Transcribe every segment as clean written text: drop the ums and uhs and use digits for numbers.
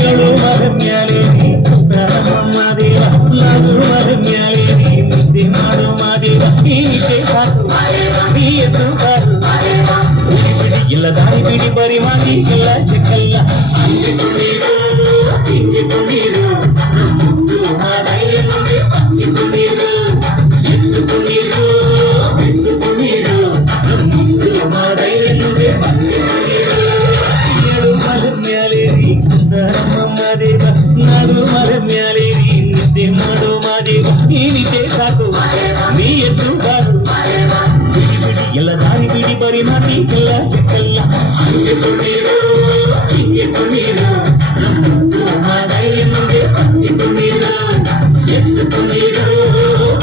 ಏಳು ಮರಮ್ಯಾಲೆ ಮಾದೇವ ನಾನು ಮರಮ್ಯಾಲೆ ನಿದ್ದೆ ಮಾಡು ಮಾದೇವ ಈ ನಿದ್ದೆ ಸಾಕು ನೀ ಎದ್ದು ಬಾರು ಬಿಡಿ ಬಿಡಿ ಎಲ್ಲ ದಾರಿ ಬಿಡಿ ಬರಿ ಮಾದಿಗೆಲ್ಲ ಚಿಕ್ಕಲ್ಲ ಹಂಗೆ ಕುಣಿರು ಹಿಂಗೆ ಕುಣಿರು ಹಂಗೆ ಕುಣಿರು ಎಂದು ಕುಣಿರು ಎಂದು ಕುಣಿರು ಮಾದೈನುಗೆ ಬಂದು ಏಳು ಮರಮ್ಯಾಲೆ ಮಾದೇವ ನಾಡು ಮರ ಮ್ಯಾಲೆ ನಿದ್ದೆ ಮಾಡು ಮಾದೇವ ಈ ನಿದ್ದೆ ಸಾಕು ನೀ ಎದ್ದು ಬಾರು ಬಿಡಿ ಬಿಡಿ ಎಲ್ಲ ದಾರಿ ಬಿಡಿ ಬರಿ ಮಾತಿಗೆಲ್ಲ ಚಿಕ್ಕಲ್ಲ ಹಂಗೆ ಕುಣಿರು ಹಿಂಗೆ ಕುಣಿರು ಮಾದೈನುಗೆ ಹಂಗೆ ಕುಣಿರು ಎದ್ದು ಕುಣಿರು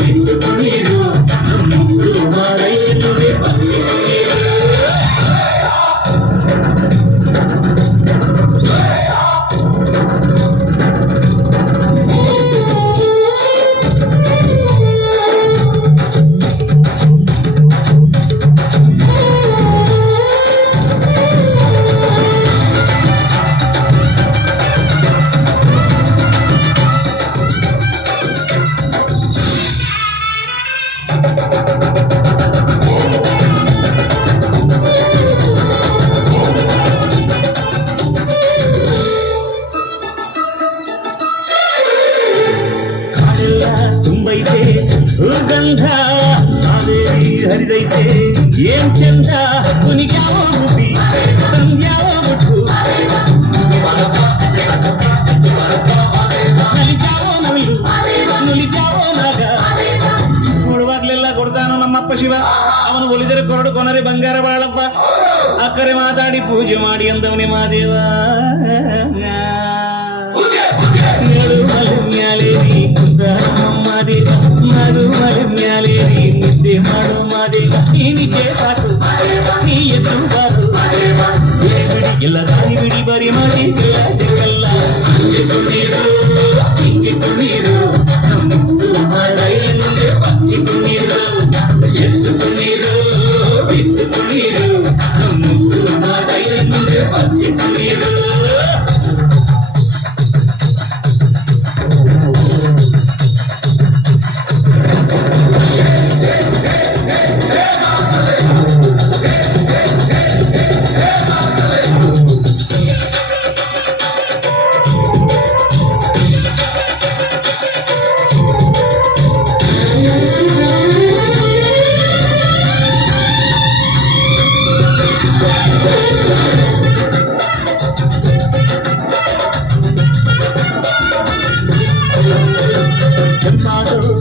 ಎದ್ದು ಕುಣಿರು ಮಾದೈನುಗೆ ಹಂಗೆ ಕುಣಿರು ತುಂಬೈತೆ ಗಂಧ ಕಾವೇರಿ ಹರಿದೈತೆ ಏನ್ ಚಂದ ಕುನಿಗ್ಯಾವ ಗುಬ್ಬಿ ತಂಗ್ಯಾವ ಮುಟ್ಟು ನಲಿಗ್ಯಾವೋ ನವಿಲು ನುಲಿಗ್ಯಾವೋ ನಾಗ ಕೊಡುವಾಗ್ಲೆಲ್ಲ ಕೊಡ್ತಾನೋ ನಮ್ಮಪ್ಪ ಶಿವ ಅವನು ಒಲಿದರೆ ಕೊರಡು ಕೊನರೆ ಬಂಗಾರ ಬಾಳಪ್ಪ ಅಕ್ಕರೆ ಮಾತಾಡಿ ಪೂಜೆ ಮಾಡಿ ಅಂದವನೇ ಮಾದೇವ ಏಳು ಮಲೆ ಮ್ಯಾಲೆ ಮಾದೇವ ಮಾಡು ಮಲೆ ಮ್ಯಾಲೆ ನಿದ್ದೆ ಮಾಡು ಮಾದೇವ ಈ ನಿದ್ದೆ ಸಾಕು ನೀ ಎದ್ದು ಬಾರು ಬಿಡಿ ಬಿಡಿ ಎಲ್ಲ ದಾರಿ ಬಿಡಿ ಬರಿ ಮಾದಿಗೆಲ್ಲ ಜಗಲ್ಲ ಹಂಗೆ ಕುಣಿರು ಹಿಂಗೆ ಕುಣಿರು ಮಾದೈನುಗೆ ಹಂಗೆ ಕುಣಿರು ಎದ್ದು ಕುಣಿರು ಬಿದ್ದು ಕುಣಿರು ಮಾದೈನುಗೆ ಹಂಗೆ ಕುಣಿರು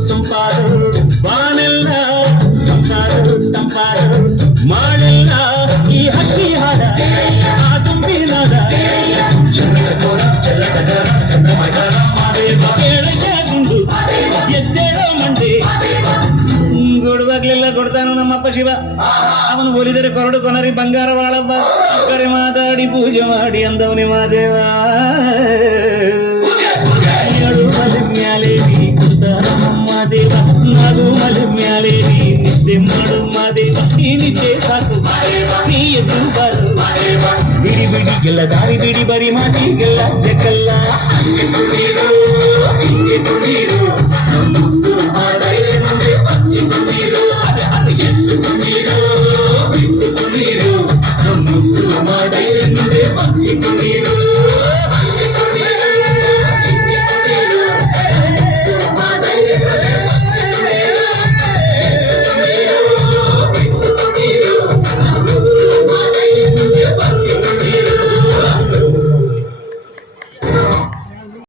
ಸಂಪಾದು ಬಾನೆಲ್ಲ ತಂಪಾದು ಮಾಡೆಲ್ಲ ಈ ಹಕ್ಕಿ ಹಾಡ ಆ ತುಂಬಿನಾದ ಗುಂಡು ಎದ್ದೇಳೋ ಮಂಡೆ ಕೊಡುವಾಗ್ಲೆಲ್ಲ ಕೊಡ್ತಾನು ನಮ್ಮಪ್ಪ ಶಿವ ಅವನು ಒಲಿದರೆ ಕೊರಡು ಕೊನರಿ ಬಂಗಾರ ಬಾಳಪ್ಪ ಅಕ್ಕರೆ ಮಾತಾಡಿ ಪೂಜೆ ಮಾಡಿ ಅಂದವನೇ ಮಾದೇವ ಏಳು ಮಲೆ ಮ್ಯಾಲೆ ಮಾದೇವ ನಾಡು ಮಲೆ ಮ್ಯಾಲೆ ನಿದ್ದೆ ಮಾಡು ಮಾದೇವ ಈ ನಿದ್ದೆ ಸಾಕು ನೀ ಎದ್ದು ಬಾರು ಬಿಡಿ ಬಿಡಿ ಎಲ್ಲ ದಾರಿ ಬಿಡಿ ಬರಿ ಮಾತಿಗೆಲ್ಲ ಜಗಲ್ಲ ಹಂಗೆ ಕುಣಿರು